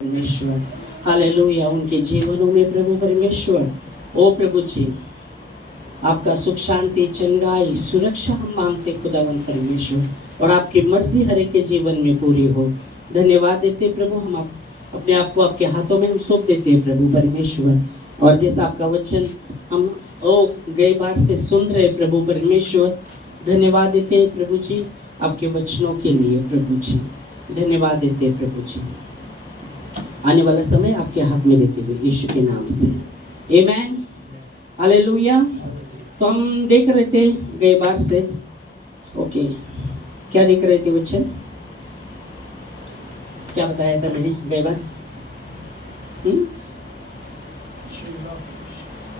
परमेश्वर हालेलुया उनके जीवनों में प्रभु परमेश्वर ओ प्रभु जी आपका सुख शांति चंगाई सुरक्षा हम मांगते खुदावन परमेश्वर और आपकी मर्जी हर एक के जीवन में पूरी हो। धन्यवाद देते प्रभु। हम अपने आप को आपके हाथों में हम सौंप देते हैं प्रभु परमेश्वर। और जैसा आपका वचन हम गए बार से सुन रहे प्रभु परमेश्वर, धन्यवाद देते हैं प्रभु जी आपके वचनों के लिए प्रभु जी। धन्यवाद देते हैं प्रभु जी। आने वाला समय आपके हाथ में देते हुए यीशु के नाम से आमेन हालेलुया। तो हम देख रहे थे गए बार से ओके, क्या देख रहे थे वचन, क्या बताया था मैंने गए बार?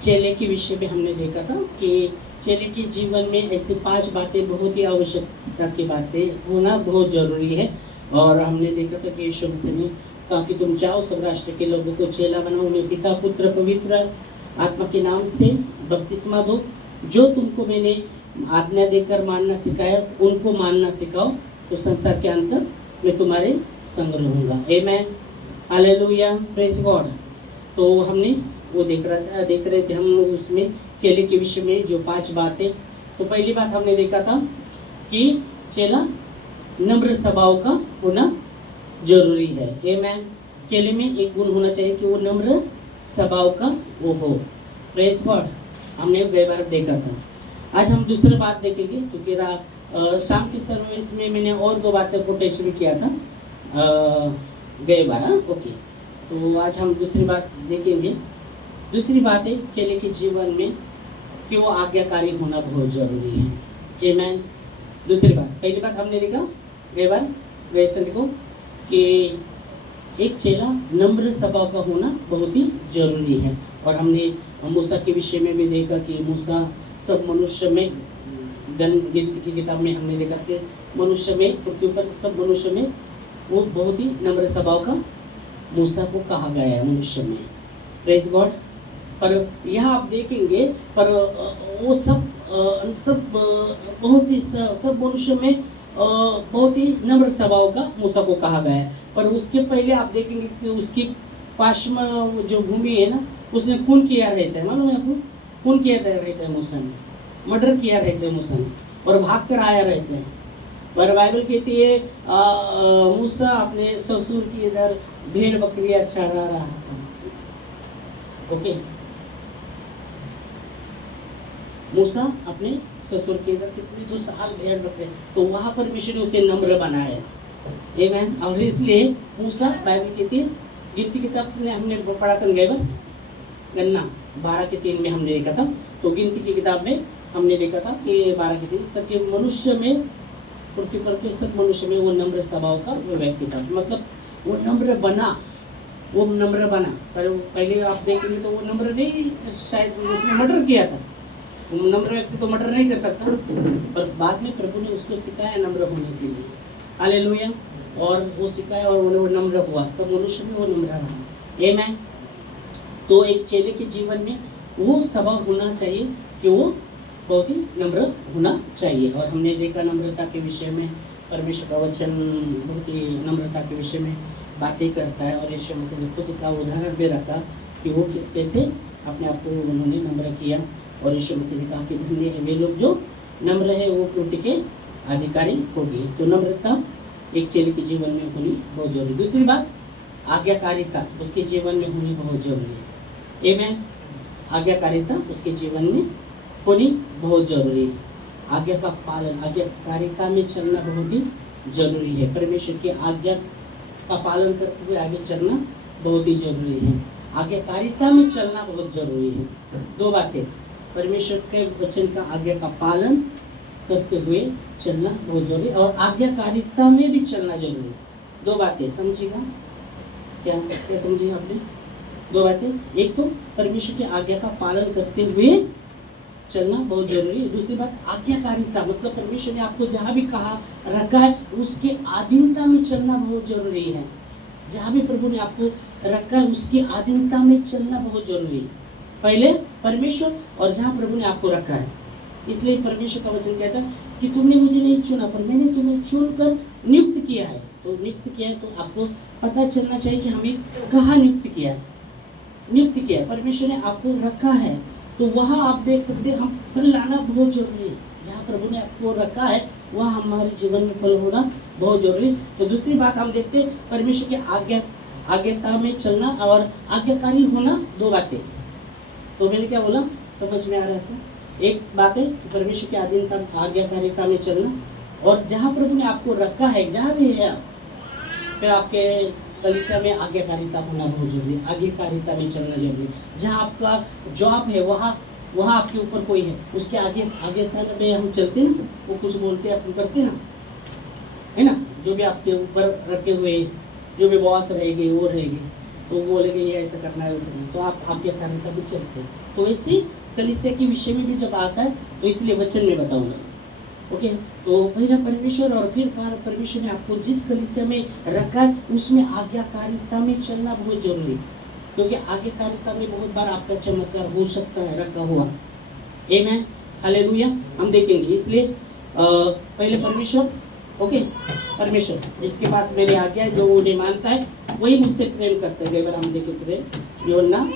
चेले के विषय में हमने देखा था कि चेले के जीवन में ऐसे 5 बातें बहुत ही आवश्यकता की बातें होना बहुत जरूरी है। और हमने देखा था कि यीशु मसीह ने कहा कि तुम जाओ सब राष्ट्र के लोगों को चेला बनाओ, उन्हें पिता पुत्र पवित्र आत्मा के नाम से बपतिस्मा दो, जो तुमको मैंने आज्ञा देकर मानना सिखाया उनको मानना सिखाओ, तो संसार के अंत मैं तुम्हारे संग रहूंगा। Amen hallelujah praise God. तो हमने वो देख रहे थे हम उसमें चेले के विषय में जो 5 बातें। तो पहली बात हमने देखा था कि चेला नम्र स्वभाव का होना जरूरी है। आमेन। चेले में एक गुण होना चाहिए कि वो नम्र स्वभाव का वो हो। प्रेज गॉड हमने गए बार देखा था। आज हम दूसरी बात देखेंगे क्योंकि शाम की सर्विस में मैंने और 2 बातें कोटेशन किया था गए बार। ओके, तो आज हम दूसरी बात देखेंगे। दूसरी बात है चेले के जीवन में कि वो आज्ञाकारी होना बहुत जरूरी है। आमेन। दूसरी बात, पहली बात हमने देखा गए बार गए संडे को कि एक चेला नम्र स्वभाव का होना बहुत ही जरूरी है। और हमने मूसा के विषय में भी देखा कि मूसा सब मनुष्य में गिनती की किताब में हमने देखा कि मनुष्य में पृथ्वी पर सब मनुष्य में वो बहुत ही नम्र स्वभाव का मूसा को कहा गया है मनुष्य में। Praise God. पर यहाँ आप देखेंगे पर वो सब बहुत ही सब मनुष्य में बहुत ही नम्र स्वभाव का मूसा को कहा गया है। पर उसके पहले आप देखेंगे कि उसकी पास में जो भूमि है ना, उसने खून किया रहता है, मालूम है आपको? खून किया रहता है मूसा ने, मर्डर किया रहता है मूसा ने और भाग कर आया रहता है। पर बाइबल कहती है मूसा अपने ससुर की इधर भेड़ बकरियां चढ़ा रहा था। ओके, मूसा अपने ससुर के इधर कितने 2 साल भेड़ बकरे, तो वहां पर विष्णु ने उसे नम्र बनाया। आमेन। और इसलिए मूसा बाइबल कहती है गिनती किताब में हमने पढ़ा था गए बार गन्ना 12:3 में हमने देखा था। तो गिनती की किताब में हमने देखा था कि 12:3 सबके मनुष्य में पृथ्वी पर के सब मनुष्य में वो नम्र स्वभाव का वो व्यक्ति था। मतलब वो नम्र बना पर पहले आप देखेंगे तो वो नम्र नहीं, शायद उसने मर्डर किया था। वो नम्र व्यक्ति तो मर्डर नहीं कर सकता, पर बाद में प्रभु ने उसको सिखाया नम्र होने के लिए। हालेलुया। और वो सिखाया और वो नम्र हुआ, सब मनुष्य में वो नम्र रहा। आमेन। तो एक चेले के जीवन में वो स्वभाव होना चाहिए कि वो बहुत ही नम्र होना चाहिए। और हमने देखा नम्रता के विषय में परमेश्वर का वचन बहुत ही नम्रता के विषय में बातें करता है। और यीशु मसीह ने खुद का उदाहरण भी रखा कि वो कैसे अपने आप को उन्होंने नम्र किया। और यीशु मसीह ने कहा कि धन्य है वे लोग जो नम्र है, वो पृथ्वी के अधिकारी होगी। तो नम्रता एक चेले के जीवन में होनी बहुत जरूरी। दूसरी बात, आज्ञाकारिता उसके जीवन में होनी बहुत जरूरी है। आमेन। आज्ञाकारिता उसके जीवन में होनी बहुत जरूरी है। आज्ञा का पालन, आज्ञाकारिता में चलना बहुत ही जरूरी है। परमेश्वर की आज्ञा का पालन करते हुए आगे चलना बहुत ही जरूरी है। आज्ञाकारिता में चलना बहुत जरूरी है। 2 बातें, परमेश्वर के वचन का आज्ञा का पालन करते हुए चलना बहुत जरूरी और आज्ञाकारिता में भी चलना जरूरी। 2 बातें समझिएगा, क्या समझिएगा आपने? 2 बातें, एक तो परमेश्वर की आज्ञा का पालन करते हुए चलना बहुत जरूरी है। दूसरी बात आज्ञाकारिता, मतलब परमेश्वर ने आपको जहाँ भी कहा रखा है उसके अधीनता में चलना बहुत जरूरी है। जहाँ भी प्रभु ने आपको रखा है उसकी अधीनता में चलना बहुत जरूरी है। पहले परमेश्वर और जहाँ प्रभु ने आपको रखा है। इसलिए परमेश्वर का वचन कहता है कि तुमने मुझे नहीं चुना पर मैंने तुम्हें चुनकर नियुक्त किया है। तो नियुक्त किया है तो आपको पता चलना चाहिए कि हमें कहाँ नियुक्त किया है। नियुक्त किया है, परमेश्वर ने आपको रखा है, तो वहाँ आप देख सकते हैं हम फल लाना बहुत जरूरी है। जहाँ प्रभु ने आपको रखा है वहाँ हमारे जीवन में फल होना बहुत जरूरी। तो दूसरी बात हम देखते हैं परमेश्वर की आज्ञा में चलना और आज्ञाकारी होना, दो बातें। तो मैंने क्या बोला, समझ में आ रहा है आपको? एक बात है कि परमेश्वर की अधीनता आज्ञाकारिता में चलना, और जहाँ प्रभु ने आपको रखा है, जहाँ भी है आप, फिर आपके कलीसिया में आज्ञाकारिता होना बहुत जरूरी है। आज्ञाकारिता में चलना जरूरी है। जहाँ आपका जॉब है वहाँ आपके ऊपर कोई है, उसके आज्ञाता में हम चलते ना, वो कुछ बोलते हैं अपन करते ना, है ना। जो भी आपके ऊपर रखे हुए, जो भी बॉस रहेंगे वो रहेंगे, तो वो बोलेंगे ये ऐसा करना है वैसा नहीं, तो आप आज्ञाकारिता में चलते हैं। तो ऐसे कलीसिया के विषय में भी जब आता है तो इसलिए वचन में बताऊंगा। ओके, तो पहला परमेश्वर और फिर परमेश्वर ने आपको जिस कलीसिया में रखा है उसमें आज्ञाकारिता में चलना बहुत जरूरी है, क्योंकि आज्ञाकारिता में बहुत बार आपका चमत्कार हो सकता है रखा हुआ। आमीन, हालेलुया। हम देखेंगे, इसलिए पहले परमेश्वर, ओके, परमेश्वर जिसके पास मेरी आज्ञा है, जो उन्हें मानता है वही मुझसे प्रेम करता है। कई बार हम देखे प्रेम यूहन्ना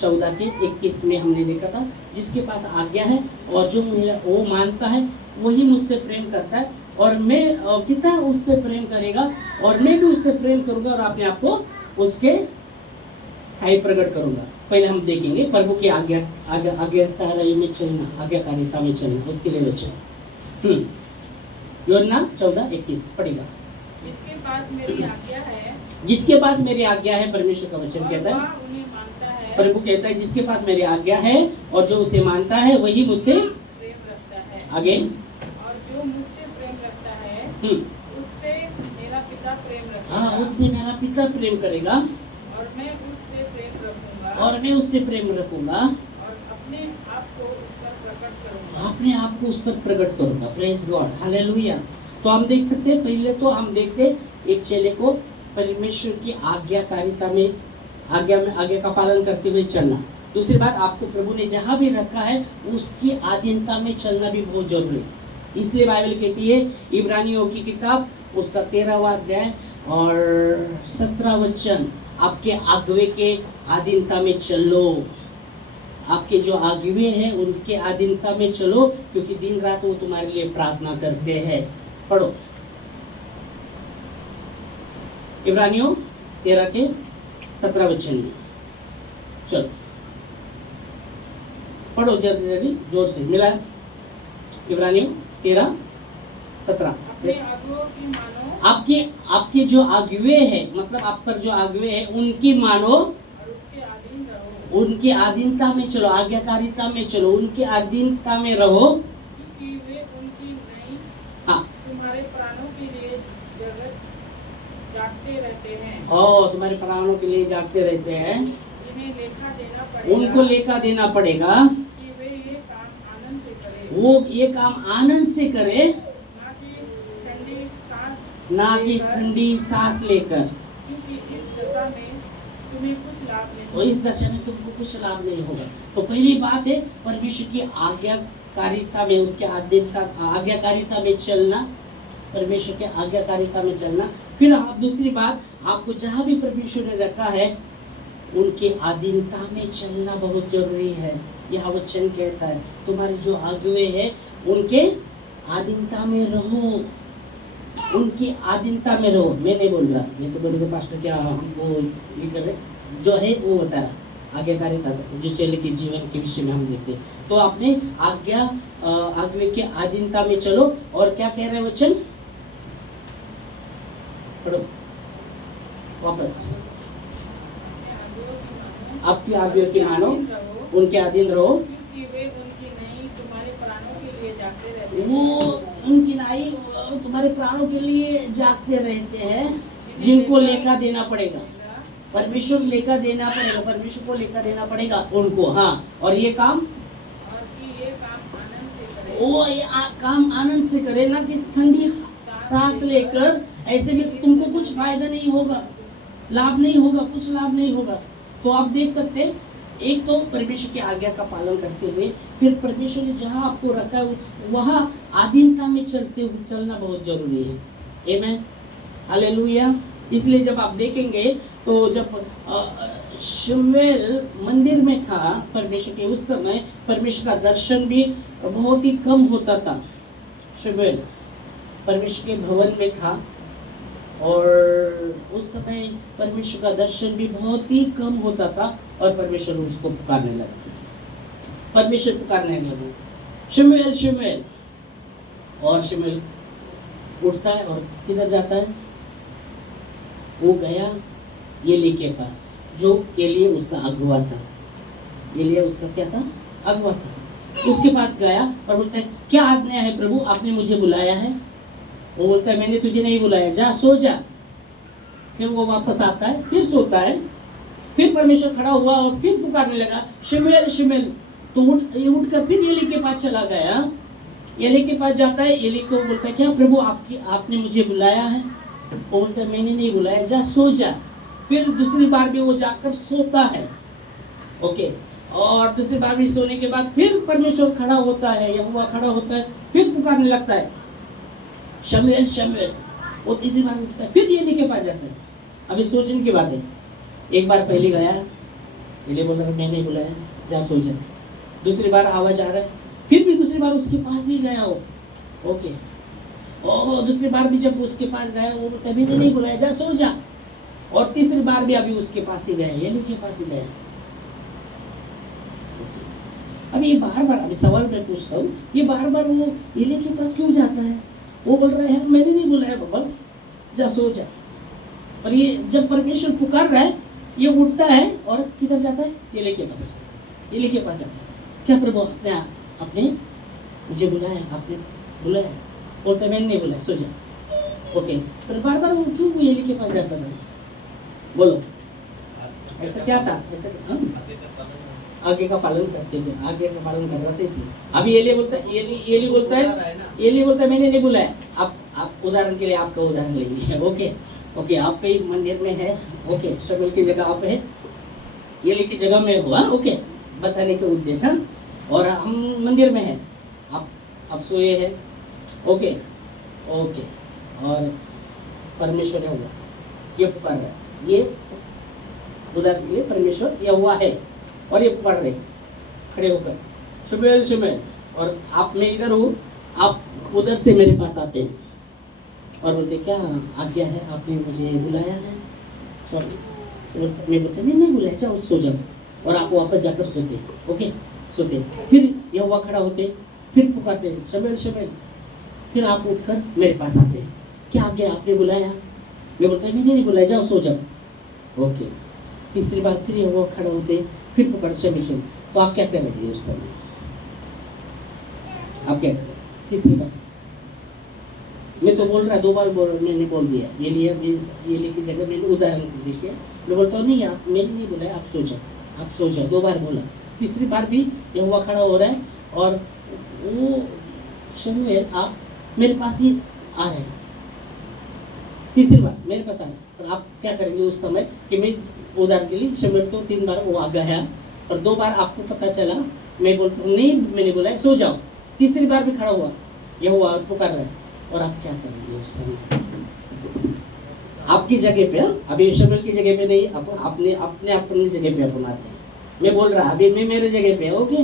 14:21 में हमने देखा था, जिसके पास आज्ञा है और जो वो मानता है वही मुझसे प्रेम करता है, और मैं पिता उससे प्रेम करेगा और मैं भी उससे प्रेम करूंगा और अपने आप को उसके हाई प्रकट करूंगा। पहले हम देखेंगे प्रभु की आज्ञाकारी में चलना, आज्ञाकारिता में चलना, उसके लिए वचन यूहन्ना 14:21 पढ़ेगा। जिसके पास मेरी आज्ञा है, जिसके पास मेरी आज्ञा है, परमेश्वर का वचन कहता है, प्रभु कहता है जिसके पास मेरी आज्ञा है और जो उसे मानता है वही मुझसे प्रेम रखता है। आगे, और जो मुझसे प्रेम रखता है उससे मेरा पिता प्रेम रखेगा। हाँ, उससे मेरा पिता प्रेम करेगा और मैं उससे प्रेम रखूंगा, और मैं उससे प्रेम रखूंगा और अपने आप को उस पर प्रकट करूंगा। अपने आप को उस पर प्रकट करूंगा। Praise God, hallelujah. तो हम देख सकते हैं, पहले तो हम देखते एक चेले को परमेश्वर की आज्ञाकारिता में आज्ञा का पालन करते हुए चलना। दूसरी बात, आपको प्रभु ने जहाँ भी रखा है उसकी अधीनता में चलना भी बहुत जरूरी है। इसलिए बाइबल कहती है इब्रानियों की किताब उसका 13वां अध्याय और 17 वचन, आपके आज्ञे के अधीनता में चलो। आपके जो आज्ञे हैं उनके अधीनता में चलो, क्योंकि दिन रात वो तुम्हारे लिए प्रार्थना करते हैं। पढ़ो इब्रानियों 13 के 17 वचन में, चलो पढ़ो जल्दी जोर से, मिला। इब्रानियों 13:17। अपने आज्ञों की मानो, आपके जो आज्ञे है, मतलब आप पर जो आज्ञे है उनकी मानो और उसके अधीन रहो। उनकी अधीनता में चलो, आज्ञाकारिता में चलो, उनकी अधीनता में रहो, क्योंकि वे उनकी नहीं, हाँ, तुम्हारे प्राणों के लिए जागते रहते हैं। तुम्हारे प्राणों के लिए जागते रहते हैं, इन्हें लेखा देना पड़ेगा, उनको लेखा देना पड़ेगा कि वे ये काम आनंद से करें, वो ये काम आनंद से करे, ना कि ठंडी सांस लेकर, क्योंकि इस दशा में तुम्हें कुछ लाभ नहीं, और इस दशा में तुमको कुछ लाभ नहीं होगा। तो पहली बात है परमेश्वर की आज्ञाकारिता में, उसके आज्ञाकारिता में चलना, परमेश्वर के आज्ञाकारिता में चलना। फिर दूसरी बात, आपको जहाँ भी परमेश्वर ने रखा है उनके अधीनता में चलना बहुत जरूरी है। यह वचन कहता है तुम्हारे जो आज्ञे हैं उनके अधीनता में रहो, उनकी अधीनता में रहो। मैं नहीं बोल रहा, मैं तो बोल पास्टर क्या हमको ये कर रहे, जो है वो बता रहा। आज्ञाकारिता जो चेले के जीवन के विषय में हम देखते हैं। तो आपने आज्ञे के अधीनता में चलो, और क्या कह रहे वचन पढ़ो वापस। आपकी आज्ञा की मानो, उनके अधीन रहो, क्योंकि वे उनकी नहीं, तुम्हारे प्राणों के लिए जागते रहते हैं। वो उनकी नहीं, तुम्हारे प्राणों के लिए जागते रहते हैं, जिनको लेखा देना पड़ेगा। परमेश्वर लेखा देना पड़ेगा, परमेश्वर को लेखा देना पड़ेगा उनको। हाँ, और ये काम, और कि ये काम आनंद से करे, वो ये काम आनंद से करे, ना कि ठंडी सांस लेकर। ऐसे में तुमको कुछ फायदा नहीं होगा, लाभ नहीं होगा, कुछ लाभ नहीं होगा। तो आप देख सकते हैं, एक तो परमेश्वर की आज्ञा का पालन करते हुए, फिर परमेश्वर ने जहाँ आपको रखा है वहाँ अधीनता में चलते हुए चलना बहुत जरूरी है। आमेन, हालेलुया। इसलिए जब आप देखेंगे तो जब शमूएल मंदिर में था परमेश्वर के, उस समय परमेश्वर का दर्शन भी बहुत ही कम होता था। शमूएल परमेश्वर के भवन में था और उस समय परमेश्वर का दर्शन भी बहुत ही कम होता था और परमेश्वर उसको पुकारने लगा, परमेश्वर पुकारने लगा, शमूएल शमूएल। और शमूएल उठता है और किधर जाता है? वो गया एली के पास, जो एली उसका अगुआ था। एली उसका क्या था? अगुआ था। उसके पास गया और बोलता है, क्या आज्ञा है प्रभु, आपने मुझे बुलाया है? वो बोलता है, मैंने तुझे नहीं बुलाया, जा सो जा। फिर वो वापस आता है, फिर सोता है। फिर परमेश्वर खड़ा हुआ और फिर पुकारने लगा, शमूएल शमूएल। तो उठकर फिर एली के पास चला गया। एली के पास जाता है, एली को बोलता है, क्या प्रभु आपने मुझे बुलाया है? वो बोलता है, मैंने नहीं बुलाया, जा सो जा। फिर दूसरी बार भी वो जाकर सोता है। ओके, और दूसरी बार भी सोने के बाद फिर परमेश्वर खड़ा होता है, यहोवा खड़ा होता है, फिर पुकारने लगता है, शमूएल शमूएल। वो तीसरी बार उठता है, फिर एली के पास जाता है। अभी सोचने की बात है, एक बार पहले गया, एली बोल रहा है, मैंने बुलाया, जा सो जा। दूसरी बार आवाज आ रहा है, फिर भी दूसरी बार उसके पास ही गया हो। ओके, और दूसरी बार भी जब उसके पास गया, वो तभी नहीं बुलाया, जा सो जा। और तीसरी बार भी अभी उसके पास ही गया, एली के पास ही गया। अभी ये बार बार, अभी सवाल मैं पूछता हूँ, ये बार बार वो एली के पास क्यों जाता है? वो बोल रहा है, मैंने नहीं बुलाया बाबा, जा सो जा। और ये जब परमेश्वर पुकार रहा है, ये उठता है और किधर जाता है? एली के पास, एली के पास जाता है। क्या प्रभु आपने मुझे बुलाया, आपने बुलाया? बोलता है, मैंने नहीं बुलाया, सो जा। ओके, पर बार बार वो क्यों एली के पास जाता था? बोलो, ऐसा क्या था? ऐसा हाँ? आगे का पालन करते हुए, आगे का पालन कर रहा था इसलिए। अभी एली बोलता है, एली बोलता है, मैंने नहीं बुलाया। आप उदाहरण के लिए आपका उदाहरण लेंगे। ओके ओके, आप पे मंदिर में है, ओके, शमूएल की जगह आप है, एली की जगह में हुआ, ओके, बताने का उद्देश्य। और हम मंदिर में है, आप सोए हैं, ओके ओके, और परमेश्वर है हुआ, ये पुकार रहा है, ये उदाहरण के लिए परमेश्वर यह हुआ है और ये पुकार रहे खड़े होकर, शमूएल शमूएल। और आप, मैं इधर हूँ, आप उधर से मेरे पास आते हैं और बोलते, क्या आज्ञा है, आपने मुझे बुलाया है? सॉरी, मैं बोलते, नहीं बुलाया, जाओ सो जाओ। और आप वापस जाकर सोते, ओके, सोते। फिर यहोवा खड़ा होते, फिर पुकारते, शमूएल शमूएल। फिर आप उठकर मेरे पास आते, क्या आज्ञा, आपने बुलाया? मैं बोलता, मैंने नहीं बुलाया, जाओ सो जाओ। ओके, तीसरी बार फिर यहोवा खड़ा होते, फिर पुकार, शमूएल शमूएल। तो आप क्या करेंगे उस समय? आप क्या करेंगे तीसरी बार? मैं तो बोल रहा, दो बार मैंने बोल दिया, ये लिया एली की जगह मैंने उदाहरण देखिए। मैं बोलता हूँ, नहीं आप, मैंने नहीं बुलाया, आप सो जाओ, आप सो जाओ। दो बार बोला, तीसरी बार भी यहोवा खड़ा हो रहा है और वो शमूएल आप मेरे पास ही आ रहे हैं। तीसरी बार मेरे पास आ रहे हैं, और आप क्या करेंगे उस समय? कि मैं उदाहरण के लिए, शमूएल तो 3 बार वो आ गया और 2 बार आपको पता चला, मैं बोलता हूँ, नहीं मैंने बोला सो जाओ। तीसरी बार भी खड़ा हुआ, यहोवा पुकार रहा है, और आप क्या करेंगे उस समय? आपकी जगह पे, अभी शमूएल की जगह पे नहीं, अपने अपनी जगह पे अपन आते हैं। मैं बोल रहा, अभी मैं मेरे जगह पे, ओके,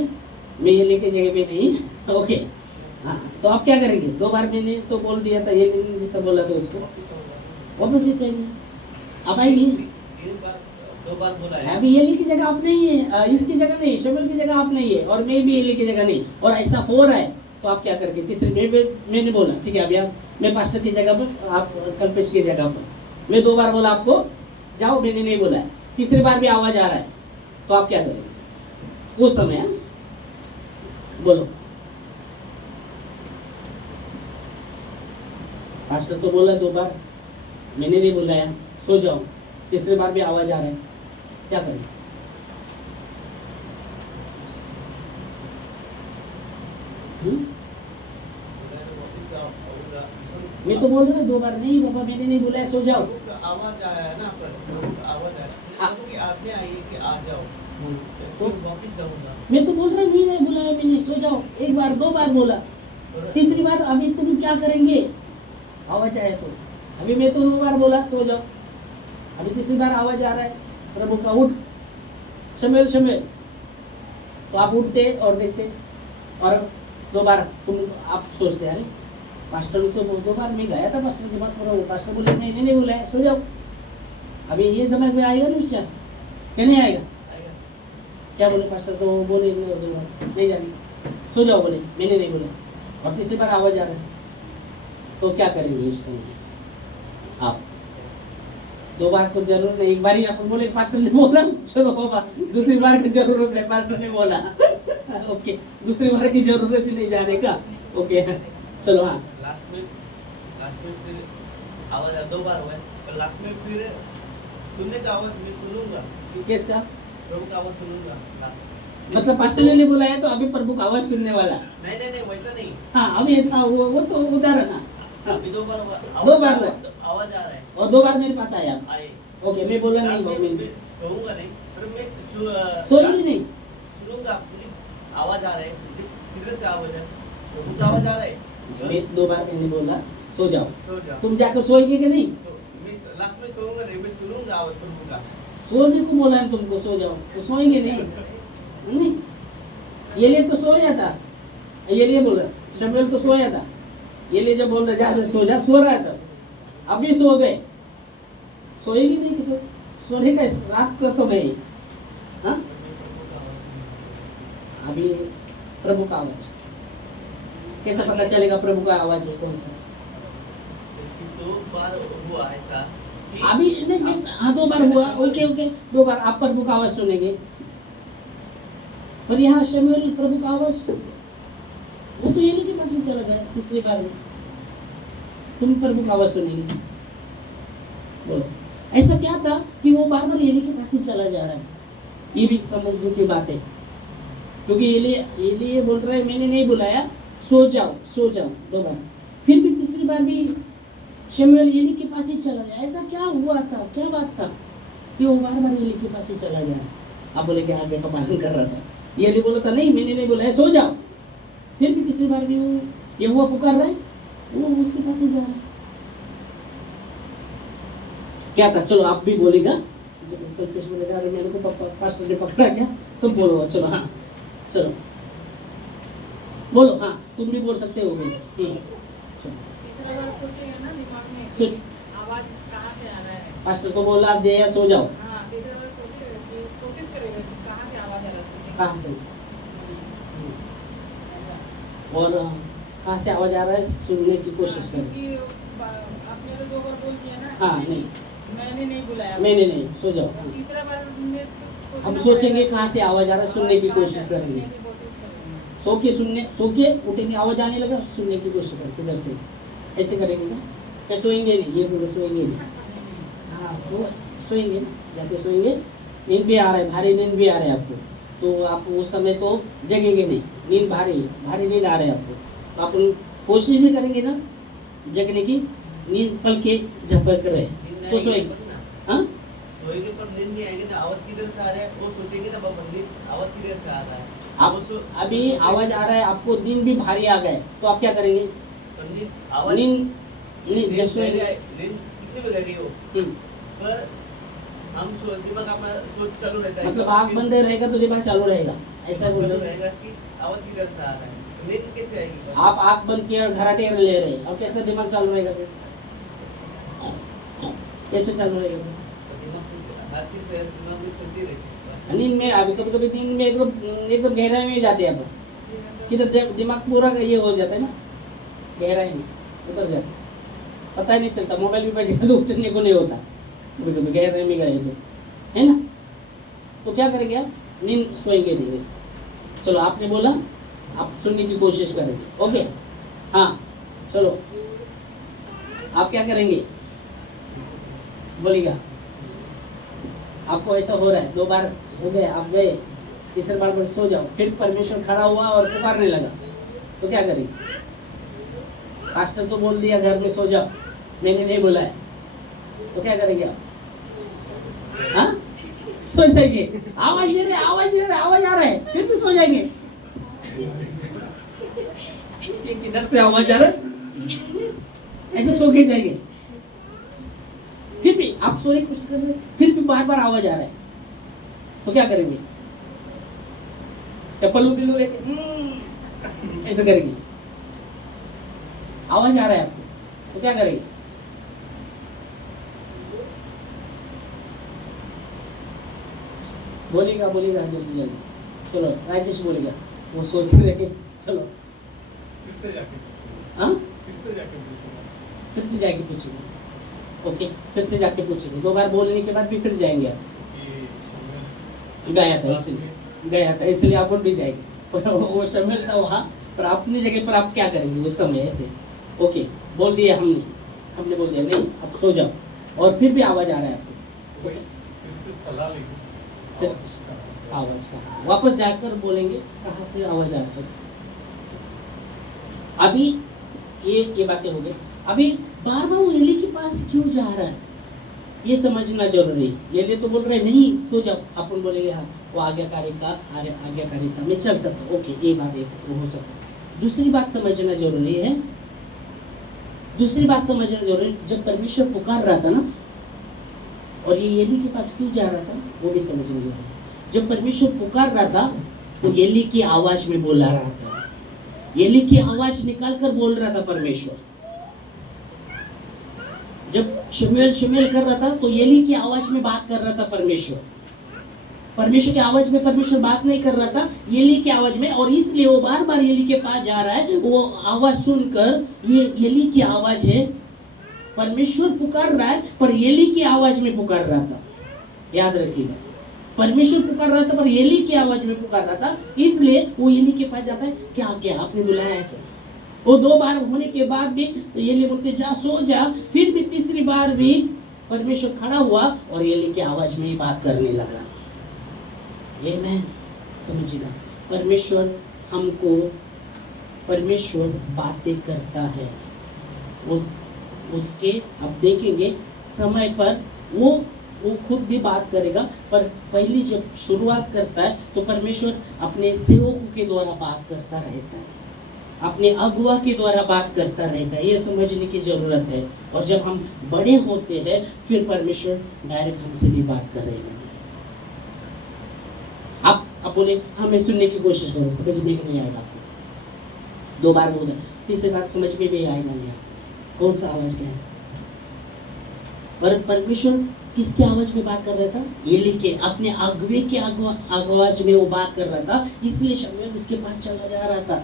मैं ये लेके जगह पे नहीं, ओके। हाँ, तो आप क्या करेंगे? 2 बार मैंने तो बोल दिया था, ये जैसा बोला था उसको वापस नहीं चाहिए, आप आएंगे। 2 बार बोला है। अभी एली की जगह आप नहीं है, इसकी जगह नहीं, शमूएल की जगह आप नहीं है, और मैं भी एली की जगह नहीं, और ऐसा हो रहा है, तो आप क्या करेंगे? तीसरी मैंने बोला, ठीक है, अभी आप, मैं पास्टर की जगह पर, आप कल्पेश की जगह पर, मैं 2 बार बोला आपको जाओ, मैंने नहीं बोला है, तीसरी बार भी आवाज आ रहा है, तो आप क्या करेंगे उस समय? बोलो, पास्टर तो बोला 2 बार, मैंने नहीं बुलाया, सो जाओ। तीसरी बार भी आवाज आ रहा है, क्या करें? मैं तो बोल रहा 2 बार नहीं बाबा, मैंने नहीं बुलाया, सो जाओ। आवाज आया है ना, पर आवाज आया कि आपने आई कि आ जाओ, तो वापस जाऊंगा। मैं तो बोल रहा नहीं बुलाया मैंने, सो जाओ। 1 बार 2 बार बोला, तीसरी बार अभी तुम क्या करेंगे? आवाज आया तो अभी मैं तो 2 बार बोला सो जाओ, अभी तीसरी बार आवाज आ रहा है प्रभु का, उठ शमूएल शमूएल, तो आप उठते और देखते, और 2 बार आप सोचते अरे पास्टर ने तो 2 बार मैं गया था पास्टर के पास, पास्टर बोले मैंने नहीं बोला है, सो जाओ। अभी ये दिमाग में आएगा ना विचार, क्या नहीं आएगा? क्या बोले पास्टर, तो बोले नहीं जाने, सो जाओ बोले, मैंने नहीं बोला, और तीसरी बार आवाज आ रहा है, तो क्या करेंगे उस समय आप? 2 बार को जरूर नहीं, एक बार ही आप बोले पास्टर ने बोला चलो बाबा, दूसरी बार की जरूरत है, पास्टर ने बोला ओके, दूसरी बार की जरूरत ही नहीं जाने का, ओके चलो। हाँ लास्ट में फिर आवाज 2 बार हुआ है, और लास्ट में फिर सुनने का आवाज मैं सुनूंगा, किसका? प्रभु का आवाज सुनूंगा last में। मतलब पास्टर ने नहीं बुलाया तो अभी प्रभु का आवाज सुनने वाला? नहीं नहीं नहीं वैसा नहीं, हाँ अभी वो तो उदाहरण था। हाँ, अभी 2 बार हुआ, 2 बार हुआ, आवाज आ रहा है, और 2 बार मेरे पास आया आप। आए ओके, मैं बोला नहीं, मैं मैं सोऊंगा नहीं, पर मैं सोएंगे नहीं। सुनूंगा, मुझे आवाज आ रहा है, मुझे किधर से आवाज है, प्रभु का आवाज आ रहा है, मैं 2 बार मैंने बोला सो जाओ, सो जाओ। तुम जाकर सोएंगे कि नहीं? मैं लास्ट में सोऊंगा नहीं, मैं सुनूंगा आवाज प्रभु का। सोने को बोला है तुमको, सो जाओ, तो सोएंगे नहीं? नहीं, ये लिए तो सोया था, ये लिए बोल रहा शमूएल तो सोया था, ये लिए जब बोल रहा जा सो जा, सो रहा था, अभी सो गए, सोएंगे नहीं किसी? सोने का रात का समय है। हाँ अभी प्रभु का आवाज कैसा पता चलेगा? प्रभु का आवाज है कौन सा? 2 बार हुआ ऐसा कि अभी नहीं, हाँ 2 बार हुआ, ओके ओके, 2 बार आप प्रभु का आवाज सुनेंगे, पर यहाँ शमूएल प्रभु का आवाज वो तो एली के पास ही चला गया तीसरी बार में, तुम प्रभु का आवाज सुनेंगे? बोलो, ऐसा क्या था कि वो बार बार एली के पास ही चला जा रहा है? ये भी समझने की बात है, क्योंकि एली ये बोल रहा है मैंने नहीं बुलाया, सो जाओ 2 बार, फिर भी तीसरी बार भी शमूएल एली के पास ही चला गया। ऐसा क्या हुआ था, क्या बात था कि वो बार बार एली के पास ही चला गया? आप बोले कि आगे का पालन कर रहा था, ये नहीं बोला था नहीं मैंने नहीं बोला है, सो जाओ, फिर भी तीसरी बार भी वो यहोवा पुकार रहा है, वो उसके पास ही जा रहा है। क्या था? चलो आप भी बोलेगा, जब कुछ बोलेगा अरे मेरे को पास्टर ने पकड़ा क्या, सब बोलो, चलो हाँ चलो बोलो, हाँ तुम भी बोल सकते हो। तीसरा बार सोचेगा ना दिमाग में, सोच, आवाज कहाँ से आ रहा है। पास्टर तो बोला दे या सो जाओ, हाँ तीसरा बार सोचेगा कि कोशिश करेगा कि कहाँ से आवाज आ रहा है। कहाँ से, और कहाँ से आवाज आ रहा है सुनने की कोशिश करें। क्योंकि आपने तो 2 बार बोल दिया ना। हाँ नहीं, मैंने नहीं बुलाया। मैंने नहीं, सो जाओ। तीसरा बार में हम सोचेंगे कहाँ से आवाज आ रहा है, सुनने की कोशिश करेंगे, सो के उठेंगे, आवाज आने लगा सुनने की कोशिश करें, किधर से, ऐसे करेंगे ना? क्या सोएंगे नहीं? ये बोलो सोएंगे नहीं, हाँ तो सोएंगे ना, जाके सोएंगे, नींद भी आ रहा है, भारी नींद भी आ रहा है आपको, तो आप उस समय तो जगेंगे नहीं, नींद भारी नींद आ रहा है आपको, तो आप कोशिश भी करेंगे ना जगने की, नींद पल के झपक रहे तो सोएंगे। हाँ सोएंगे पर नींद नहीं आएगी ना, आवाज किधर से आ रहा है वो सोचेंगे ना, बाबा नींद आवाज किधर से आ रहा है। आप अभी आवाज आ रहा है आपको, नींद भी भारी आ गए, तो आप क्या करेंगे? नींद जब सोएंगे, नींद कितनी भी गहरी हो पर हम दिमाग अपना सोच चालू रहता है, मतलब आँख बंद रहेगा तो दिमाग चालू रहेगा, ऐसा बोल रहे रहेगा कि आवाज किधर से आ रहा है, नींद कैसे आएगी? आप आँख बंद किया और घराटे ले रहे और कैसे दिमाग चालू रहेगा फिर? कैसे चालू रहेगा फिर? हर चीज से दिमाग में चलती रहती है। नींद में अभी कभी कभी नींद में एकदम गहराई में जाते हैं आप, किधर दिमाग पूरा ये हो जाता है ना, गहराई में उतर जाता है, पता ही नहीं चलता, मोबाइल भी पैसे तो उतरने को नहीं होता, कभी कभी गहराई में गए तो, है ना? तो क्या करेंगे आप? नींद सोएंगे नहीं वैसे। चलो आपने बोला आप सुनने की कोशिश करेंगे, ओके हाँ चलो आप क्या करेंगे बोलिएगा? आपको ऐसा हो रहा है, 2 बार हो गए, आप गए, तीसरे बार पर सो जाओ, फिर परमेश्वर खड़ा हुआ और पुकारने लगा, तो क्या करेंगे? पास्टर तो बोल दिया घर में सो जाओ, मैंने नहीं बुलाया, तो क्या करेंगे आप? हाँ सो जाएंगे, आवाज दे रहे आवाज आ रहा है, फिर तो सो जाएंगे, किधर से आवाज आ रहा है, ऐसे सो के जाएंगे, सोने की कोशिश कर रहे हैं, फिर भी बार बार आवाज आ रहा है, तो क्या करेंगे? या पल्लू बिल्लू लेके ऐसा करेंगे? आवाज आ रहा है आपको, तो क्या करेंगे? बोलेगा बोलेगा जल्दी जल्दी, चलो राजेश बोलेगा, वो सोच रहे हैं, चलो फिर से जाके पूछूंगा। हाँ फिर से जाके पूछूंगा। फिर से जाके पूछेंगे। ओके, फिर से जाके पूछेंगे, 2 बार बोलने के बाद भी फिर जाएंगे आप। कि गया था इसलिए आप भी जाएंगे, पर वो शमिल था वहाँ, पर अपनी जगह पर आप क्या करेंगे उस समय ऐसे? ओके, बोल दिया हमने बोल दिया नहीं अब सो जाओ, और फिर भी आवाज आ रहा है आपको, वही फिर से सलाह लेंगे। फिर आवाज कहाँ से आ रही है? आवाज का वापस जाकर बोलेंगे कहाँ से आवाज आ रहा है। अभी ये बातें हो गई। अभी बार बार वो एली के पास क्यों जा रहा है ये समझना जरूरी है। एली तो बोल रहे नहीं सो जाओ, अपन बोलेंगे हाँ वो आज्ञाकारिता में चलता था। ओके, ये बात एक वो हो सकता है। दूसरी बात समझना जरूरी है, जब परमेश्वर पुकार रहा था ना, और ये एली के पास क्यों जा रहा था वो भी समझना जरूरी है। जब परमेश्वर पुकार रहा था तो एली की आवाज में बोला रहा था, एली की आवाज निकाल कर बोल रहा था परमेश्वर। जब शमूएल कर रहा था तो एली की आवाज में बात कर रहा था परमेश्वर की आवाज में परमेश्वर बात नहीं कर रहा था, एली की आवाज में। और इसलिए वो बार बार एली के पास जा रहा है, वो आवाज सुनकर, ये एली की आवाज है, परमेश्वर पुकार रहा है पर एली की आवाज में पुकार रहा था। याद रखिएगा, परमेश्वर पुकार रहा था पर एली की आवाज में पुकार रहा था, इसलिए वो एली के पास जाता है, क्या आपने बुलाया है क्या? वो 2 बार होने के बाद भी एली बोलते जा सो जा, फिर भी तीसरी बार भी परमेश्वर खड़ा हुआ और एली की आवाज में ही बात करने लगा। आमेन, समझिएगा, परमेश्वर बातें करता है। उसके अब देखेंगे समय पर वो खुद भी बात करेगा, पर पहली जब शुरुआत करता है तो परमेश्वर अपने सेवकों के द्वारा बात करता रहता है, अपने अगुआ के द्वारा बात करता रहता है। ये समझने की जरूरत है। और जब हम बड़े होते हैं फिर परमेश्वर डायरेक्ट हमसे भी बात करेगा। आप बोले हाँ मैं सुनने की कोशिश करूँ, समझ में नहीं आएगा आपको, 2 बार बोला, तीसरी बार समझ में भी आएगा नहीं आपको कौन सा आवाज क्या है। पर परमेश्वर किसके आवाज में बात कर रहा था? एली के, अपने अगुए के आवाज में वो बात कर रहा था, इसलिए शमूएल उसके पास चला जा रहा था।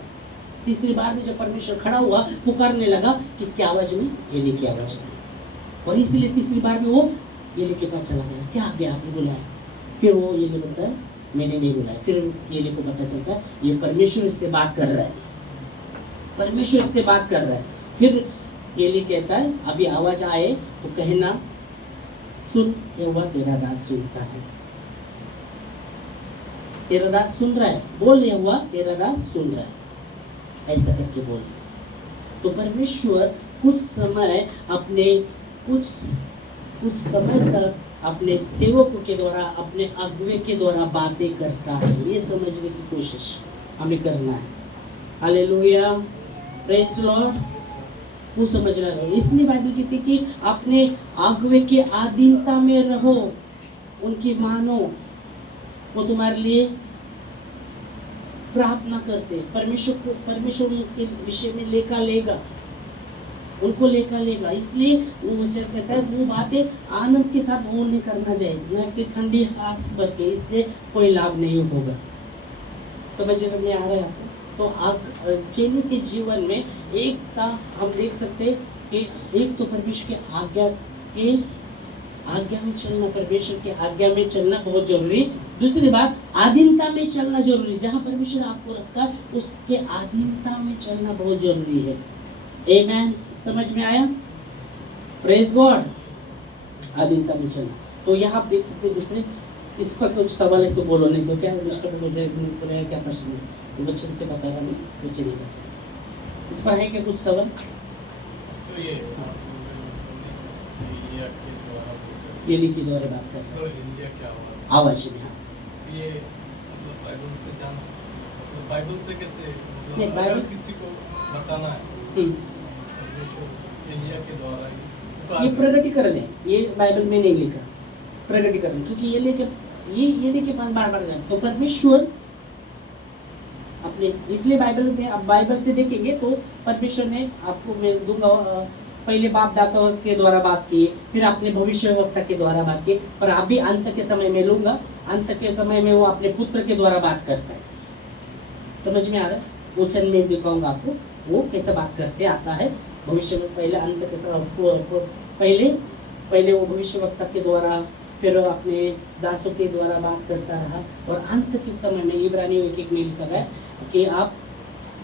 तीसरी बार में जब परमेश्वर खड़ा हुआ, पुकारने लगा, किसकी आवाज में? एली की आवाज में। और इसलिए तीसरी बार में वो एली के पास चला गया, क्या गया आपने बुलाया? फिर वो एली बोलता है मैंने नहीं बुलाया। फिर एली को पता चलता है ये परमेश्वर से बात कर रहा है, परमेश्वर से बात कर रहा है। फिर एली कहता है अभी आवाज आए तो कहना सुन, यहोवा तेरा दास सुनता है। तेरा दास सुन रहा है, बोल यहोवा तेरा दास सुन रहा है, ऐसा करके बोल। तो परमेश्वर कुछ समय तक अपने सेवकों के द्वारा, अपने अगुए के द्वारा बातें करता है। ये समझने की कोशिश हमें करना है। Hallelujah, praise Lord. वो समझना है, इसलिए बाइबल कहती है कि अपने अगुए के अधीनता में रहो, उनकी मानो, वो तुम्हारे लिए प्रार्थना करते, परमेश्वर के विषय में उनको लेकर लेगा। इसलिए वो वचन कहता है वो बातें आनंद के साथ बोलने करना चाहिए, न कि ठंडी सांस भर के, इससे कोई लाभ नहीं होगा। समझ में आ रहा है आपको? तो चेनी के जीवन में एकता हम देख सकते हैं कि एक तो परमेश्वर के आज्ञा में चलना, परमेश्वर के आज्ञा में चलना बहुत जरूरी। दूसरी बात, अधीनता में चलना जरूरी। जहाँ परमेश्वर आपको रखा है उसके अधीनता में चलना बहुत जरूरी है। आमेन, समझ में आया? Praise God. अधीनता में चलना, तो यहाँ आप देख सकते हैं। दूसरे इस पर कुछ सवाल है तो बोलो, नहीं तो क्या डिस्टर्ब बोल रहे क्या प्रश्न है? वचन से बता रहा मैं, वचन नहीं बता। इस पर है क्या कुछ सवाल? तो ये एली के द्वारा बात कर रहे हैं, इंडिया की आवाज में। हाँ, ये मतलब बाइबल से जान सकते, मतलब बाइबल से कैसे, नहीं, मतलब बाइबल अगर किसी को बताना है परमेश्वर इंडिया के द्वारा ही बात ये है। प्रगटीकरण है, ये बाइबल में नहीं लिखा प्रगटीकरण, क्योंकि ये लेके पास बार बार जाए तो परमेश्वर अपने, इसलिए बाइबल में आप बाइबल से देखेंगे तो परमेश्वर ने आपको मैं दूंगा पहले बाप दाता के द्वारा बात की, फिर अपने भविष्यवक्ता के द्वारा बात की, पर अभी अंत के समय में लूंगा, अंत के समय में वो अपने पुत्र के द्वारा बात करता है। समझ में आ रहा है? वचन में दिखाऊंगा आपको वो कैसे बात करते आता है भविष्य में। पहले अंत के समय पहले वो भविष्यवक्ता के द्वारा, फिर वो अपने दासों के द्वारा बात करता रहा, और अंत के समय में इब्रानियों 1:1 में लिखा है कि आप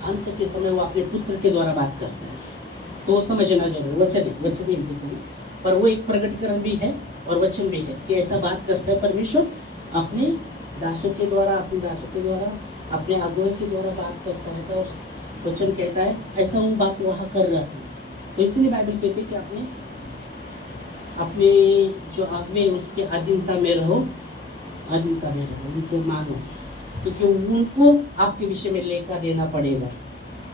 अंत के समय वो अपने पुत्र के द्वारा बात करता है। तो समझना जरूर, वचन ही पर वो एक प्रकटीकरण भी है और वचन भी है कि ऐसा बात करता है परमेश्वर अपने दासों के द्वारा, अपने अगुओं के द्वारा बात करता है। और वचन कहता है ऐसा वो बात वहाँ कर रहा था। तो इसलिए बाइबल कहते हैं कि अपने जो अगुए उसके अधीनता में रहो, उनको मानो, क्योंकि उनको आपके विषय में लेखा देना पड़ेगा।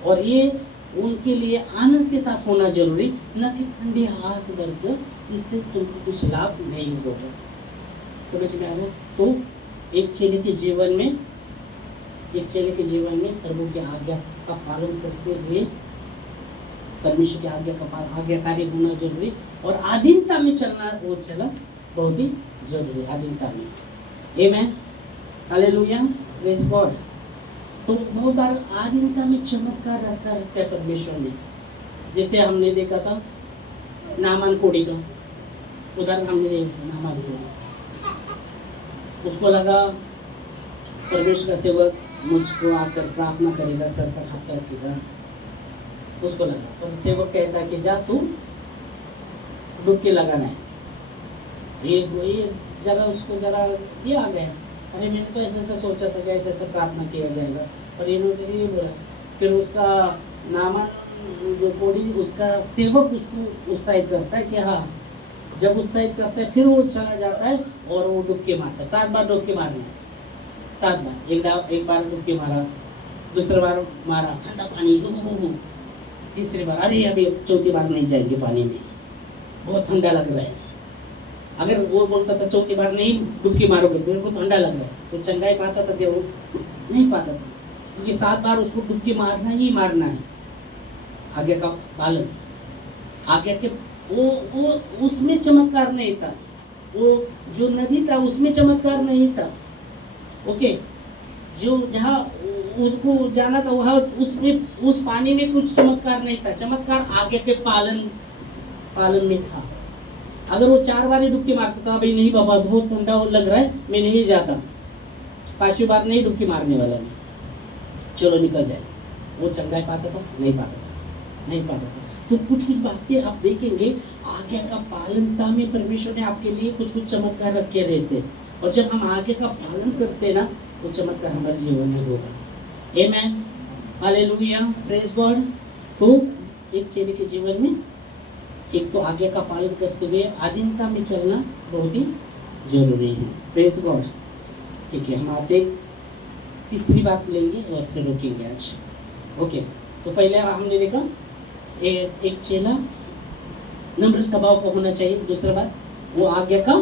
और ये उनके लिए आनंद के साथ होना जरूरी, न कि ठंडे हाथ भरकर, इससे तुमको कुछ लाभ नहीं होगा। समझ में आ रहा है? तो एक चेले के जीवन में प्रभु की आज्ञा का पालन करते हुए परमेश्वर की आज्ञा का आज्ञाकारी होना जरूरी, और आधीनता में चलना बहुत ही जरूरी है। आधीनता में, आमेन, हालेलुया, प्रेज गॉड। तो बहुत बार आधीनता में चमत्कार रखा है परमेश्वर ने। जैसे हमने देखा था नामान कोड़ी का उदाहरण, हमने देखा नामान कोड़ी, उसको लगा परमेश्वर का सेवक मुझको आकर प्रार्थना करेगा, सर पर हाथ रखेगा, उसको लगा। और सेवक कहता है कि जा तू डुबकी लगाना है। ये जरा उसको जरा ये आ गया, अरे मैंने तो ऐसा सोचा था कि ऐसा प्रार्थना किया जाएगा, पर इन्होंने नहीं बोला। फिर उसका नामान जो कोड़ी, उसका सेवक उसको उत्साहित करता है कि हाँ, जब उत्साहित करता है फिर वो चला जाता है और वो डुबकी मारता है। 7 बार डुबकी मारना है, 7 बार। एक बार डुबकी मारा, दूसरी बार मारा, ठंडा पानी, तीसरी बार अरे अभी चौथी बार नहीं जाएंगे पानी में, बहुत ठंडा लग रहा है। अगर वो बोलता था चौथी बार नहीं डुबकी मारोगे, मेरे को ठंडा लग रहा है, तो चंगाई पाता था, वो नहीं पाता था, क्योंकि 7 बार उसको डुबकी मारना ही मारना है। आगे का पालन, आगे के वो उसमें चमत्कार नहीं था, वो जो नदी था उसमें चमत्कार नहीं था। ओके, जो जहाँ उसको जाना था वहाँ उसमें उस पानी में कुछ चमत्कार नहीं था, चमत्कार आगे के पालन में था। अगर वो 4 बार ही डुबकी मारता था, भाई नहीं बाबा बहुत ठंडा लग रहा है, मैं नहीं जाता, 5वीं बार नहीं डुबकी मारने वाला मैं, चलो निकल जाए, वो चंगाई पाता था? नहीं पाता था। तो कुछ बातें आप देखेंगे आज्ञा का पालनता में परमेश्वर ने आपके लिए कुछ चमत्कार रखे रहते, और जब हम आज्ञा का पालन करते ना, वो चमत्कार हमारे जीवन में होगा। आमेन, हालेलुया, प्रेज गॉड। तो एक चेले के जीवन में एक तो आज्ञा का पालन करते हुए आधीनता में चलना बहुत ही जरूरी है। Praise God. ठीक है, हम आते तीसरी बात लेंगे और फिर रोकेंगे आज। ओके, तो पहले हमने देखा एक चेला नम्र स्वभाव का होना चाहिए। दूसरा बात, वो आज्ञा का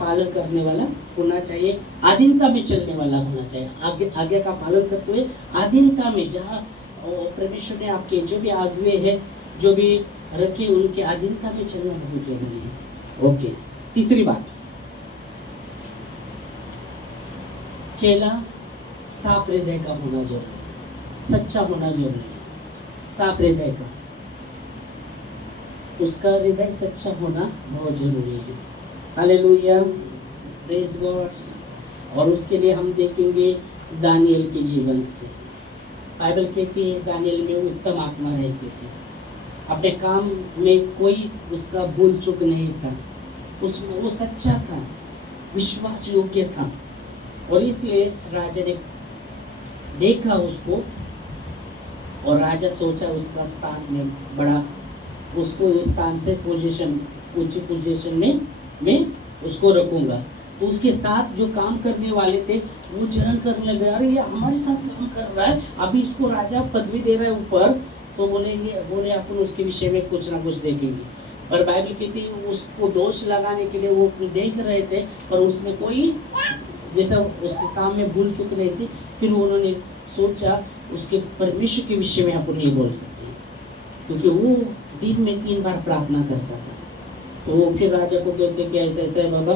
पालन करने वाला होना चाहिए, आधीनता में चलने वाला होना चाहिए। आज्ञा का पालन करते हुए आधीनता में, जहाँ परमेश्वर ने आपके जो भी आज्ञे हैं, जो भी रखे, उनके अधीनता में चलना बहुत जरूरी है। ओके, तीसरी बात, चेला साफ हृदय का होना जरूरी, सच्चा होना जरूरी है। साफ हृदय का, उसका हृदय सच्चा होना बहुत जरूरी है। Hallelujah, praise God. और उसके लिए हम देखेंगे दानियल के जीवन से। बाइबल कहती है दानियल में उत्तम आत्मा रहते थे, अपने काम में कोई उसका भूल चूक नहीं था, उसमें वो सच्चा था, विश्वास योग्य था। और इसलिए राजा ने देखा उसको, और राजा सोचा उसका स्थान में बड़ा, उसको इस स्थान से ऊंची पोजीशन में मैं उसको रखूंगा। तो उसके साथ जो काम करने वाले थे वो जलन करने लगे, अरे ये हमारे साथ काम कर रहा है, अभी इसको राजा पदवी दे रहा है ऊपर, तो बोले अपन उसके विषय में कुछ ना कुछ देखेंगे। और बाइबल कहती है उसको दोष लगाने के लिए वो देख रहे थे, पर उसमें कोई जैसा उसके काम में भूल चुक रही थी। फिर उन्होंने सोचा उसके परमेश्वर के विषय में अपन नहीं बोल सकते, क्योंकि वो दिन में 3 बार प्रार्थना करता था। तो वो फिर राजा को कहते कि ऐसा ऐसा है बाबा,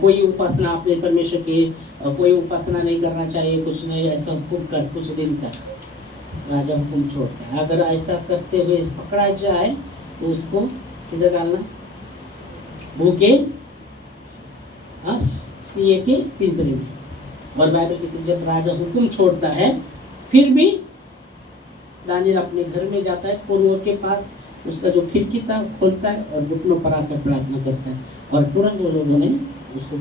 कोई उपासना अपने परमेश्वर की कोई उपासना नहीं करना चाहिए, कुछ नहीं, ऐसा हुक्म कर कुछ दिन तक। राजा हुक्म छोड़ता है। अगर ऐसा करते हुए पकड़ा जाए तो उसको किधर डालना, भूखे सिए के पिंजरे में। और बाइबल कहती है जब राजा हुक्म छोड़ता है फिर भी दानियल अपने घर में जाता है, पूर्व के पास उसका जो खिड़की था खोलता है और घुटनों पर आकर प्रार्थना करता है। और तुरंत वो लोगों ने उसको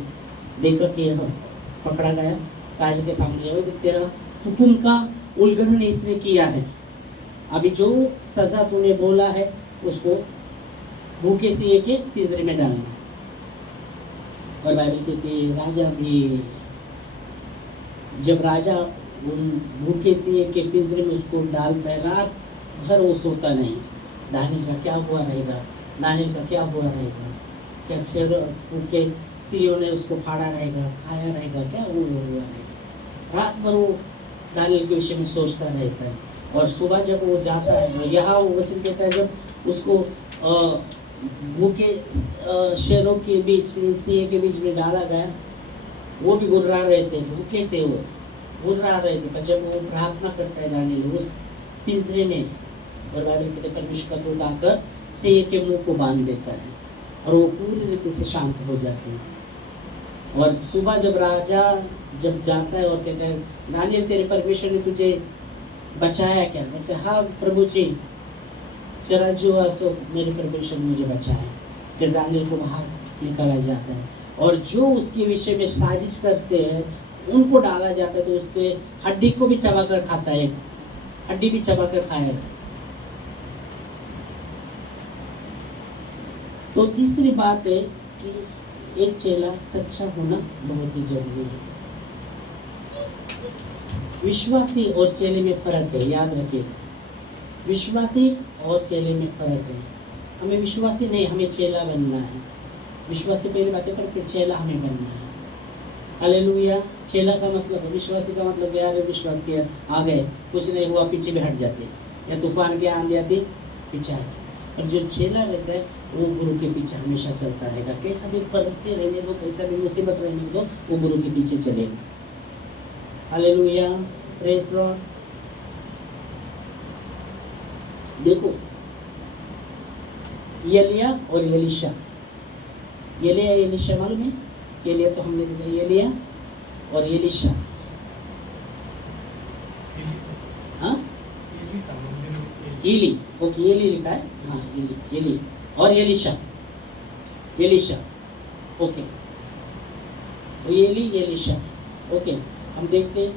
देखा कि यह पकड़ा गया, राजा के सामने जाओ, तेरा हुक्म का उल्लंघन इसने किया है, अभी जो सजा तूने बोला है उसको भूखे सिए के पिंजरे में डालना। और बाइबल कहती है राजा भी, जब राजा उन भूखे सिए के पिंजरे में उसको डालता है, रात भर वो सोता नहीं। दानियल का क्या हुआ रहेगा, दानियल का क्या हुआ रहेगा, क्या शेर भूखे सियों ने उसको फाड़ा रहेगा, खाया रहेगा, क्या हुआ रहेगा। रात भर वो दानियल के विषय में सोचता रहता है। और सुबह जब वो जाता है, यहाँ वो वचन कहता है जब उसको भूखे शेरों के बीच, सिंह के बीच में डाला गया, वो भी गुर्रा रहे थे, भूखे थे, वो गुर्रा रहे थे। पर जब वो प्रार्थना करता है दानियल उस पिंजरे में, और बाइबल कहते परमेश्वर का दूत आकर सिंह के मुंह को बांध देता है और वो पूरी रीति से शांत हो जाते हैं। और सुबह जब राजा जब जाता है और कहता है दानियल तेरे परमेश्वर ने तुझे बचाया क्या, बोलते हाँ प्रभु जी, चला जो सो मेरे परमेश्वर ने मुझे बचाया। फिर दानियल को बाहर निकाला जाता है और जो उसके विषय में साजिश करते हैं उनको डाला जाता है, तो उसके हड्डी को भी चबा कर खाता है, हड्डी भी चबा कर खाएगा। तो तीसरी बात है कि एक चेला सच्चा होना बहुत ही जरूरी है। विश्वासी और चेले में फर्क है, याद रखिए, विश्वासी और चेले में फर्क है। हमें विश्वासी नहीं, हमें चेला बनना है। विश्वासी पहली बात है, पर फिर चेला हमें बनना है। हालेलुया। चेला का मतलब, विश्वासी का मतलब यार विश्वास किया, आ गए, कुछ नहीं हुआ, पीछे भी हट जाते, या तूफान की आंधी आती पीछे हट। और जो चेला रहता है वो गुरु के पीछे हमेशा चलता रहेगा, कैसा भी परिस्थिति रहने दो, कैसा भी मुसीबत रहने दो, वो गुरु के पीछे चलेगा। Hallelujah, praise Lord. देखो एलिया और एलीशा, एलिया एलीशा मालूम है? एलिया तो हमने देखा, एलिया और एलीशा, हाँ एली, ओके एली लिखा है, हाँ एली, एली और एलीशा, एलीशा, ओके। तो एली एलीशा, ओके। हम देखते हैं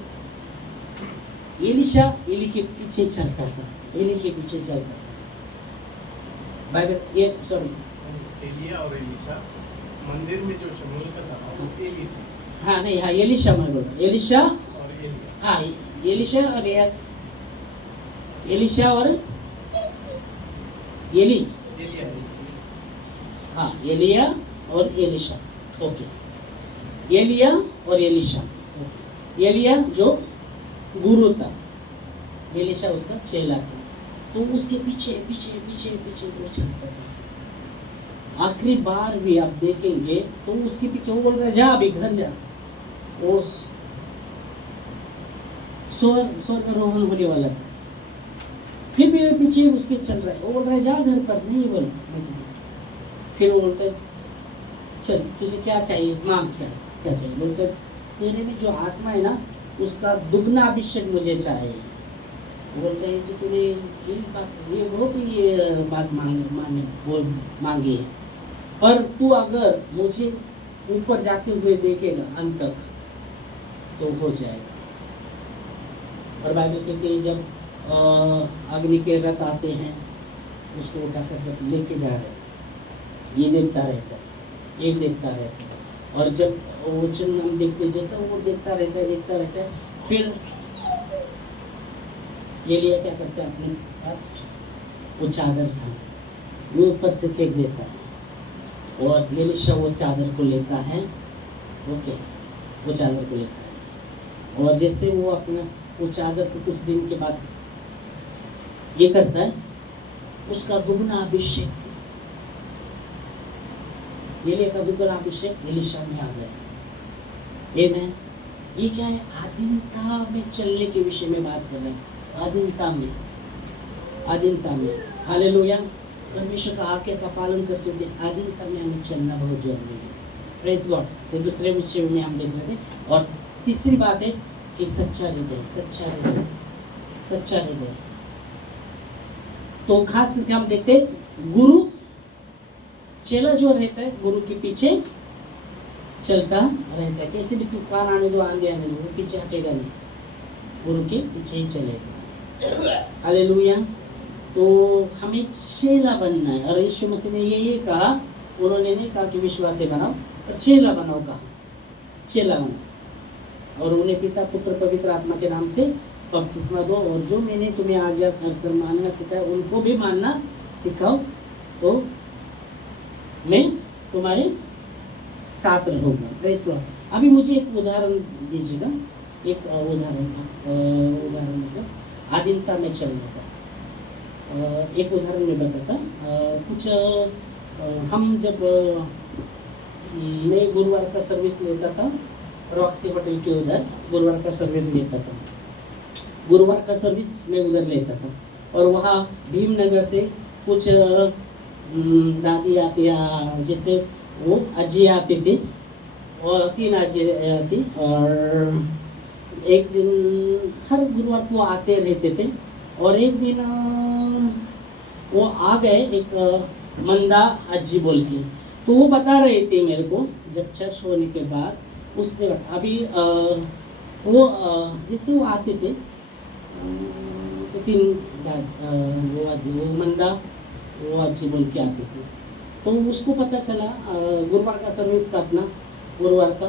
एलीशा एली के पीछे चलता था, एली के पीछे चलता था। बाइबल ये सॉरी एलिया और एलीशा मंदिर में जो शमूएल का था वो एली था। हाँ नहीं, हाँ एलीशा मैं बोल रहा, एलीशा और एलिया, हाँ एलीशा और एलीशा और एली, एलिया, हाँ एलिया और एलीशा, ओके। एलिया और एलीशा, एलिया जो गुरु था, एलीशा उसका चेला था। तो उसके पीछे पीछे पीछे पीछे वो चलता था। आखिरी बार भी आप देखेंगे तो उसके पीछे वो बोल रहा है जा अभी घर जा, वो स्वर्गारोहण होने वाला था, फिर भी पीछे उसके चल रहा है, वो बोल रहा है जा घर पर, नहीं बोल। फिर वो बोलता है चल तुझे क्या चाहिए, मांग, क्या चाहिए। बोलते तेरे में जो आत्मा है ना उसका दुगना अभिषेक मुझे चाहिए। बोलते हैं कि तूने ये बहुत ही बात मांगी है, पर तू अगर मुझे ऊपर जाते हुए देखेगा अंत तक तो हो जाएगा। और बाइबल कहते हैं जब अग्नि के रथ आते हैं उसको उठाकर जब लेके जा रहे हैं, ये देखता रहता है, ये देखता रहता है। और जब वचन हम देखते जैसा वो देखता रहता है, फिर ये लिया क्या करता है, अपने पास वो चादर था, वो ऊपर से फेंक देता है और एलिशा वो चादर को लेता है। ओके, वो चादर को लेता है और जैसे वो अपना वो चादर को कुछ दिन के बाद ये करता है, उसका दुगना अभिषेक, एलिया का दुगना अभिषेक एलिशा में आ गया। आमीन। ये क्या है? आधीनता में चलने के विषय में बात कर रहे हैं। आधीनता में, आधीनता में। हालेलुया। परमेश्वर का आज्ञा का पालन करते हुए आधीनता में हमें चलना बहुत जरूरी है। Praise God. तो दूसरे विषय में हम देख रहे थे। और तीसरी बात है कि सच्चा हृदय, सच्चा हृदय, सच्चा हृदय। तो खास करके हम देखते हैं गुरु, चेला जो रहता है गुरु के पीछे चलता रहता है। कैसे भी तूफान आने दो, आंधी आने दो, वो पीछे हटेगा नहीं, गुरु के पीछे ही चलेगा। हालेलुया। तो हमें चेला बनना है। और यीशु मसीह ने यही कहा, उन्होंने नहीं कहा कि विश्वासी बनाओ, पर चेला बनाओ कहा, चेला बनाओ। और उन्हें पिता पुत्र पवित्र आत्मा के नाम से बपतिस्मा दो, और जो मैंने तुम्हें आज्ञा कर मानना सिखाया उनको भी मानना सिखाओ, तो मैं तुम्हारे साथ रहूँगा। Praise Lord. अभी मुझे एक उदाहरण दीजिएगा, एक उदाहरण मतलब आधीनता में चलने का। एक उदाहरण में बताता। कुछ हम जब मैं गुरुवार का सर्विस लेता था, रॉक्सी होटल के उधर गुरुवार का सर्विस लेता था। गुरुवार का सर्विस मैं उधर लेता था और वहाँ भीमनगर से कुछ दादी आती, जैसे वो अज्जी आती थी और 3 अज्जी आती, और एक दिन हर गुरुवार को आते रहते थे। और एक दिन वो आ गए, एक मंदा अज्जी बोल के, तो वो बता रहे थे मेरे को जब चर्च होने के बाद। उसने अभी वो जैसे वो आते थे तो 3 वो अज्जी, वो मंदा वो अज्जी बोल के आते थे। तो उसको पता चला गुरुवार का सर्विस था अपना, गुरुवार का,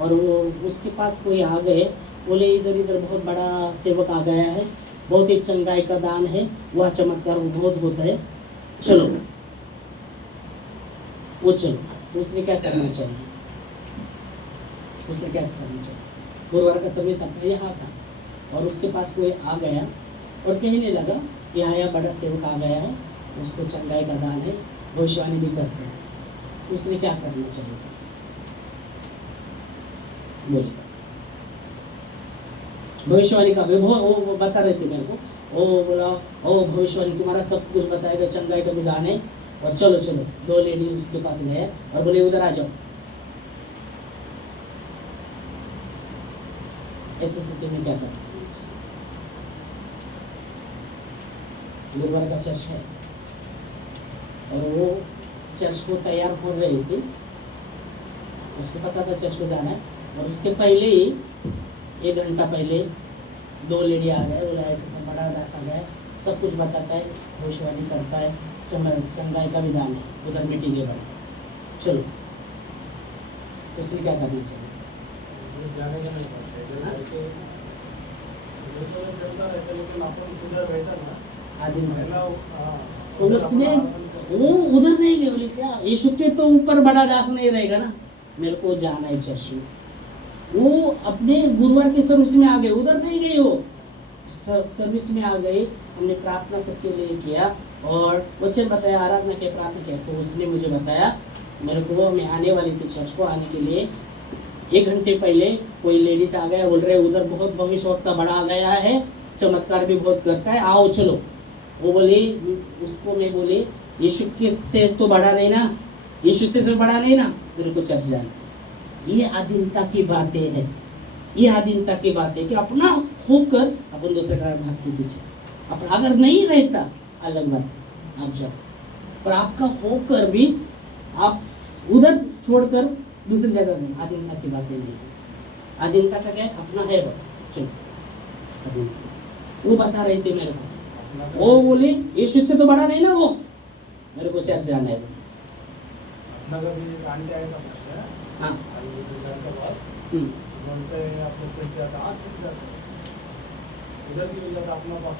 और वो उसके पास कोई आ गए, बोले इधर इधर बहुत बड़ा सेवक आ गया है, बहुत ही चंगाई का दान है, वह चमत्कार बहुत होता है, चलो वो चलो। तो उसने क्या करना चाहिए? उसने क्या करना चाहिए? गुरुवार का सर्विस अपने यहाँ था और उसके पास कोई आ गया और कहने लगा यहाँ बड़ा सेवक आ गया है, उसको चंगाई का दान है, भविष्यवाणी भी करते हैं। तो उसने क्या करना चाहिए? बोलिए। भविष्यवाणी का वो बता रहे थे मेरे को, वो बोला ओ भविष्यवाणी तुम्हारा सब कुछ बताएगा, चंगाई का भी दान है, और चलो चलो। 2 लेडी उसके पास गए और बोले उधर आ जाओ। ऐसे स्थिति में क्या करना चाहिए? गुरुवार का चर्च है और वो चर्च को तैयार हो रही थी, उसको पता था चर्च को जाना है, और उसके पहले ही 1 घंटा पहले 2 लेडी आ गए, बोला ऐसा बड़ा दास आ गया, सब कुछ बताता है, भविष्यवाणी करता है, चंगाई का भी दान है, उधर मीटिंग है बड़ी, चलो। तो उसने क्या करना चाहिए? जाने का नहीं पड़ता है, चलता रहता, लेकिन अपन उधर रहता ना आदिम पहला, तो उसने वो उधर नहीं गए, बोले क्या यीशु के तो ऊपर बड़ा दास नहीं रहेगा ना, मेरे को जाना है चर्च में। वो अपने गुरुवार के सर्विस में आ गए, उधर नहीं गए, वो सर्विस में आ गए। हमने प्रार्थना सबके लिए किया और वचन बताया, आराधना किया, प्रार्थना किया। तो उसने मुझे बताया, मेरे को मैं आने वाली थी चर्च को, आने के लिए 1 घंटे पहले कोई लेडीज आ गया, बोल रहे उधर बहुत भविष्यवक्ता बड़ा आ गया है, चमत्कार भी बहुत करता है, आओ चलो। वो बोले, उसको मैं बोले यीशु के से तो बड़ा नहीं ना, यीशु से तो बड़ा नहीं ना, मेरे को चर्च जाना। ये आधीनता की बातें हैं, ये आधीनता की बातें कि अपना होकर अपन दूसरे का भाग के पीछे, अपना अगर नहीं रहता अलग बात, आप जाओ, पर आपका होकर भी आप उधर छोड़कर दूसरी जगह में, आधीनता की बातें नहीं है। आधीनता का क्या है? अपना है वो, चलो आधीनता। वो बता रहे थे मेरे को, वो बोले यीशु से तो बड़ा नहीं ना वो, मेरे को चर्च जाना है। अपना कभी आंटी आए था प्रश्न, हाँ बोलते हैं आपने चर्च जाता, हाँ चर्च जाता, उधर की मिलता अपना पास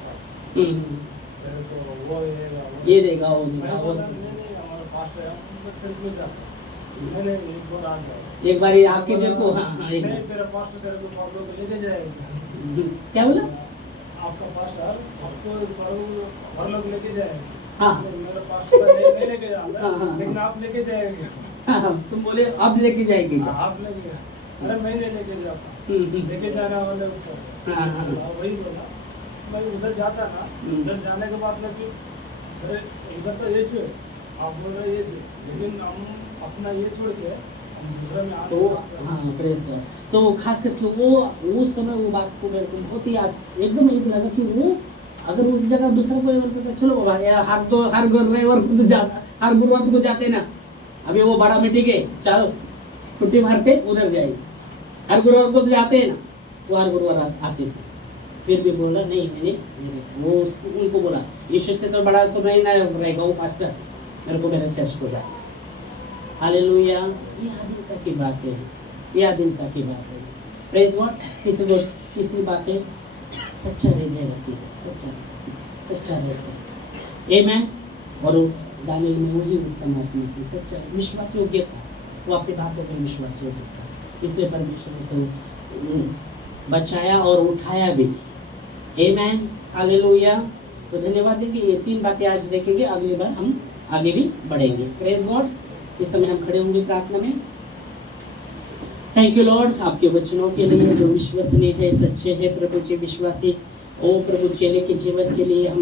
तेरे को वो देगा, वो ये देगा वो मैंने देगा वो बोला, नहीं नहीं हमारा पास है, हम तो चर्च में जाते हैं। नहीं नहीं एक बार आ जाओ, एक बार ये आके देखो। हाँ हाँ एक नहीं बार। तेरा पास तेरे को आप लोग लेके जाएंगे, क्या बोला? आपका पास आपको स्वर्ग भर लोग लेके जाएंगे। हाँ। मेरा पास नहीं लेके जाऊंगा, हाँ, हाँ, लेकिन हाँ। आप लेके जाएंगे। हाँ, हाँ, तुम बोले अब लेके जाएंगे क्या? आप लेके, अरे मैं नहीं लेके जाता, लेके जाना वाले ऊपर। हाँ, हाँ। वही बोला, मैं उधर जाता ना, उधर जाने के बाद में फिर अरे उधर तो यीशु है, आप बोल रहे यीशु, लेकिन हम अपना ये छोड़ के हम दूसरा में आगे तो साथ हैं। हाँ प्रेस गॉड। तो खास करके वो उस समय वो बात को मेरे को बहुत ही याद, एकदम एक लगा कि वो अगर उस जगह दूसरा कोई बोलता था चलो बाबा यार हर गुरुवार को तो जाता, हर गुरुवार को जाते ना, अभी वो बड़ा मीटिंग है चलो छुट्टी मारते उधर जाएंगे, हर गुरुवार को तो जाते हैं ना, वो हर गुरुवार आते थे। फिर भी बोला नहीं मैंने वो उनको बोला यीशु से तो बड़ा तो नहीं ना रहेगा वो पास्टर, मेरे को मेरे चर्च को जाए। हालेलुया। ये आधीनता की बात है, ये आधीनता की बात है। Praise God. तीसरी बात है सच्चा हृदय रखिए, सच्चा हृदय। आमेन। और दानियल में वही उत्तम आत्मा थी, सच्चा विश्वास योग्य था, वो अपनी बातों पर विश्वास योग्य था, इसलिए परमेश्वर उसे बचाया और उठाया भी। आमेन। हालेलुया। तो धन्यवाद देंगे। ये 3 बातें आज देखेंगे, अगली बार हम आगे भी बढ़ेंगे। Praise God. इस समय हम खड़े होंगे प्रार्थना में। थैंक यू लॉर्ड आपके वचनों के लिए जो विश्वसनीय है, सच्चे हैं प्रभु जी, विश्वासी ओ प्रभु चेले के जीवन के लिए हम